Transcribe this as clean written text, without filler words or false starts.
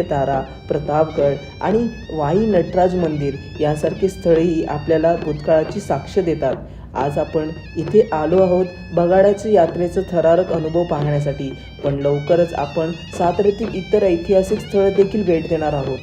तारा, प्रतापगड आणि वाई नटराज मंदिर यासारखी स्थळेही आपल्याला भूतकाळाची साक्ष देतात. आज आपण इथे आलो आहोत बगाड्याच्या यात्रेचा थरारक अनुभव पाहण्यासाठी, पण लवकरच आपण साताऱ्यातील इतर ऐतिहासिक स्थळ देखील भेट देणार आहोत.